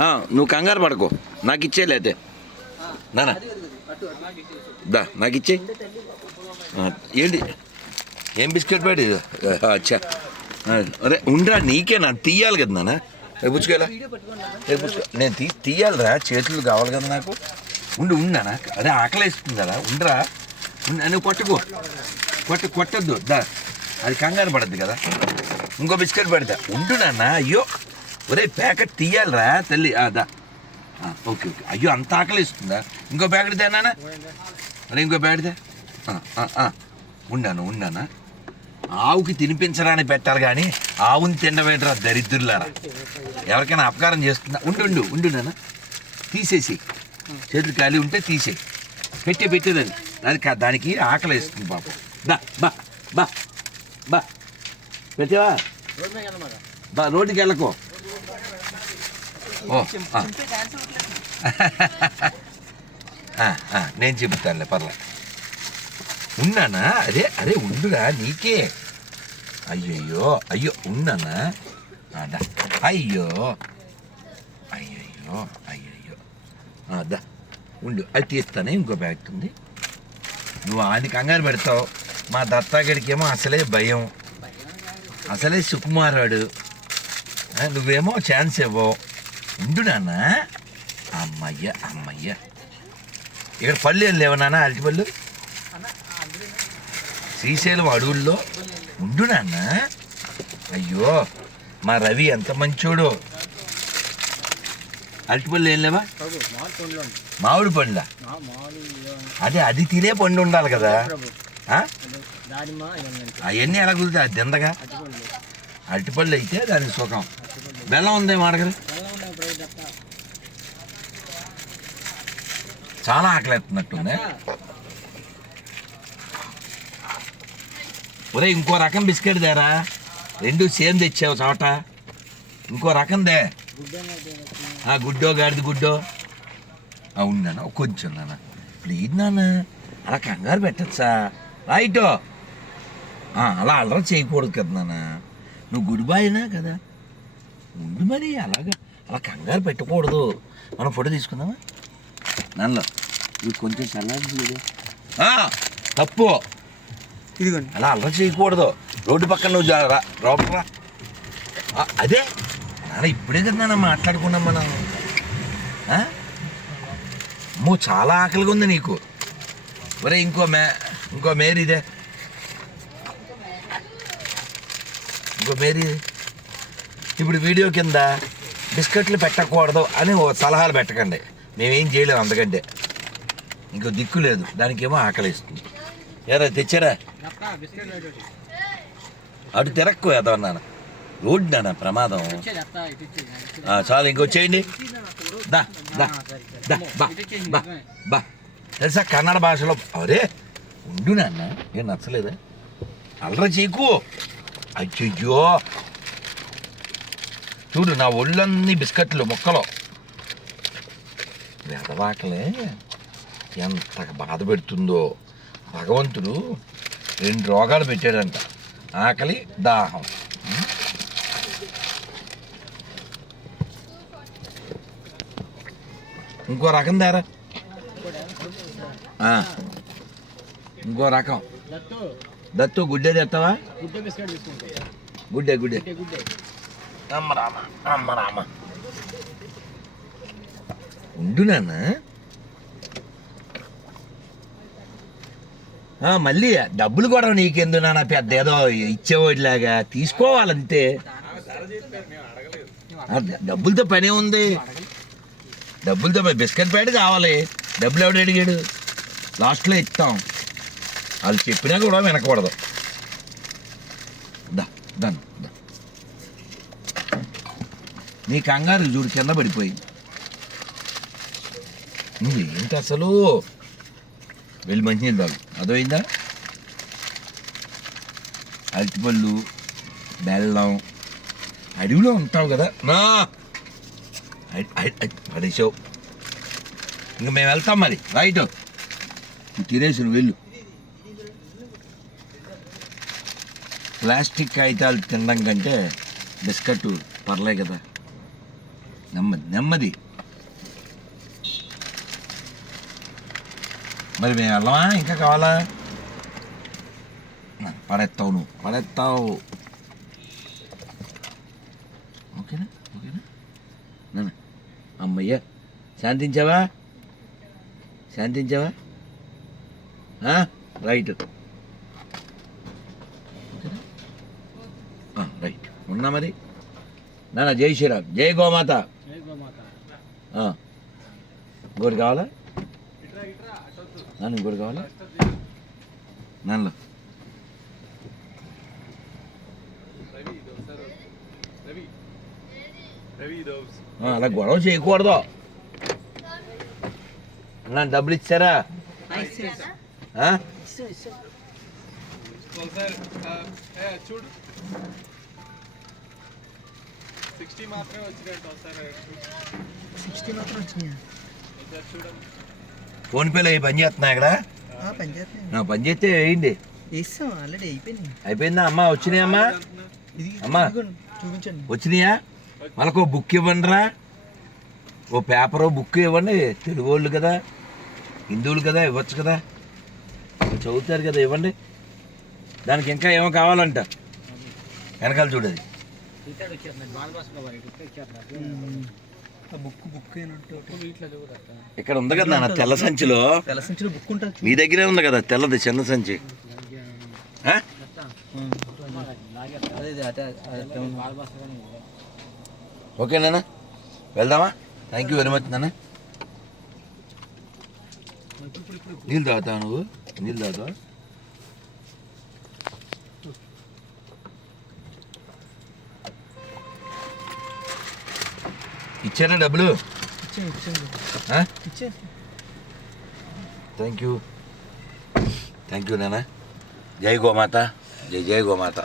నువ్వు కంగారు పడకు, నాకు ఇచ్చేలేతే నానా దా నాకు ఇచ్చే. ఏంటి ఏం బిస్కెట్ ప్యాడ్ ఇది? అచ్చా అరే ఉండరా, నీకే నా తీయాలి కదా నాన్న. పుచ్చుకోలే నేను తీయాలిరా, చేతులు కావాలి కదా నాకు. ఉన్నానా అదే ఆకలేస్తుంది కదా, ఉండరా. నువ్వు కొట్టద్దు దా, అది కంగారు పడద్దు కదా. ఇంకో బిస్కెట్ పెడతా, ఉండు నాన్న. అయ్యో ఒరే ప్యాకెట్ తీయాలిరా తల్లి. దా ఓకే. అయ్యో అంత ఆకలిస్తుందా? ఇంకో ప్యాకెట్ తే నాన్న. అరే ఇంకో ప్యాకెట్ తే. ఉన్నానా. ఆవుకి తినిపించడానికి పెట్టాలి కానీ ఆవుని తిండవేటరా దరిద్రులారా. ఎవరికైనా అపకారం చేస్తుందా? ఉండు నాన్న. తీసేసి చేతులు ఖాళీ ఉంటే తీసేయి. పెట్టేదాన్ని దానికి ఆకలి వేస్తుంది పాపం. బా పెట్టేవా? రోడ్డుకి వెళ్ళకో. నేను చెబుతానులే, పర్లే. ఉన్నానా? అదే ఉండురా నీకే. అయ్యో ఉన్నానా? అయ్యో దా ఉండు, అది తీస్తానే. ఇంకో బ్యాగ్ ఉంది. నువ్వు అది కంగారు పెడతావు. మా దత్తాగడికేమో అసలే భయం, అసలే సుకుమారాడు. నువ్వేమో ఛాన్స్ ఇవ్వవు. ఉండు నాన్న. అమ్మయ్య ఇక్కడ పళ్ళు ఏం లేవు నాన్న, అరటిపళ్ళు. శ్రీశైలం అడవుల్లో. ఉండు నాన్న. అయ్యో మా రవి ఎంత మంచోడు. అరటిపళ్ళు ఏం లేవా? మామిడి పండ్ల? అది తినే పండు ఉండాలి కదా. అవన్నీ ఎలా కుదురుతాయి? అది తిందగా. అరటిపళ్ళు అయితే దానికి సుఖం. బెల్లం ఉందే మాడగరు. చాలా ఆకలిస్తున్నట్టుంది. ఒరే ఇంకో రకం బిస్కెట్ దేరా, రెండు సేమ్ తెచ్చావు చోట. ఇంకో రకం దే. గుడ్డో గాడిది గుడ్డో. ఉన్నానా కొంచెం నాన్న, ప్లీజ్ నాన్న. అలా కంగారు పెట్టచ్చా? రైటో అలా అల్లరి చేయకూడదు కదా నాన్న. నువ్వు గుడ్ బాయ్నా కదా, ఉండు మరి. అలా కంగారు పెట్టకూడదు. మనం ఫోటో తీసుకుందామా? నన్ను ఇది కొంచెం చల్లారి. తప్పు, ఇదిగోండి. అలా అల్లరి చేయకూడదు. రోడ్డు పక్కన నువ్వు రా. అదే నాన్న, ఇప్పుడే కదా నాన్న మాట్లాడుకున్నాం మనం. చాలా ఆకలిగా ఉంది నీకు. ఒరే ఇంకో మేరీదే. ఇప్పుడు వీడియో కింద బిస్కెట్లు పెట్టకూడదు అని సలహాలు పెట్టకండి. మేమేం చేయలేము అందుకంటే. ఇంకో దిక్కు లేదు, దానికేమో ఆకలి ఇస్తుంది. ఏరా తెచ్చారా? అటు తిరక్కు ఏదన్నాను. రోడ్డు నాన్న ప్రమాదం. చాలు ఇంకొచ్చేయండి. బా తెలుసా కన్నడ భాషలో. అరే ఉండు నాన్న, ఏం నచ్చలేదా? అల్లరి చేయకు. అయ్యో చూడు నా ఒళ్ళన్నీ బిస్కెట్లు ముక్కలు. వెదవాకలే ఎంత బాధ పెడుతుందో. భగవంతుడు 2 రోగాలు పెట్టాడంట, ఆకలి దాహం. ఇంకో రకం దారా, ఇంకో రకం. దత్తు గుడ్డే తెస్తావా? గుడ్డే అమ్మరామ. ఉండు నాన్న. మళ్ళీ డబ్బులు కూడా నీకెందు నాన్న, పెద్ద ఏదో ఇచ్చేవాడిలాగా తీసుకోవాలంతే. డబ్బులతో పనే ఉంది. డబ్బులతో బిస్కెట్ ప్యాడ్ కావాలి. డబ్బులు ఎవడు అడిగాడు? లాస్ట్లో ఇస్తాం. వాళ్ళు చెప్పినా కూడా వినకూడదు. దాన్ని నీ కంగారు చూడు కింద పడిపోయింది. ఏంటి అసలు? వెళ్ళి మంచినీళ్ళు తాగు. అదోయిందా? అరటిపళ్ళు, బెల్లం. అడవిలో ఉంటావు కదా నా, పడేసావు. ఇంక మేము వెళ్తాం మరి. రైట్ తినేసి నువ్వు వెళ్ళు. ప్లాస్టిక్ కాగితాలు తినడం కంటే బిస్కెట్ పర్లే కదా. నెమ్మది నెమ్మది. మరి మేము వెళ్ళమా? ఇంకా కావాలా? పడేస్తావు నువ్వు, పడేస్తావు. ఓకేనా ఓకేనా నాన్న? అమ్మయ్య, శాంతించావా? శాంతించావా? రైట్. ఓకేనా? రైట్ ఉన్నా మరి నాన్న. జై శ్రీరామ్, జై గోమాత. ఇంకోటి కావాలా నాన్న? ఇంకోటి కావాలా నాన్నలో? అలా గొడవ చేయకూడదు. నా డబ్బులు ఇచ్చారా? చూడు 60 మాత్రమే వచ్చినట్టు. ఒకసారి 60 మాత్రం వచ్చినాయా? చూడండి. ఫోన్పేలో అవి పని చేస్తున్నాయి ఇక్కడ. పని చేస్తే వేయండి. ఆల్రెడీ అయిపోయిందా అమ్మా? వచ్చినాయమ్మా? అమ్మా చూపించండి. వచ్చినాయా? మనకు ఓ బుక్ ఇవ్వండి రా. ఓ పేపరు బుక్ ఇవ్వండి. తెలుగు వాళ్ళు కదా, హిందువులు కదా, ఇవ్వచ్చు కదా. చదువుతారు కదా, ఇవ్వండి. దానికి ఇంకా ఏమో కావాలంట. వెనకాల చూడది. ఇక్కడ ఉంది కదా నా తెల్ల సంచిలో. బుక్ ఉంటుంది. మీ దగ్గరే ఉంది కదా తెల్లది చిన్న సంచి. ఓకే నాన్న, వెళ్దామా? థ్యాంక్ యూ వెరీ మచ్ నాన్న. నీళ్ళు తాగుతావు నువ్వు? నీళ్ళు తాగుతావు? ఇచ్చారా డబ్బులు? థ్యాంక్ యూ థ్యాంక్ యూ నాన్న. జై గోమాత, జై జై గోమాత.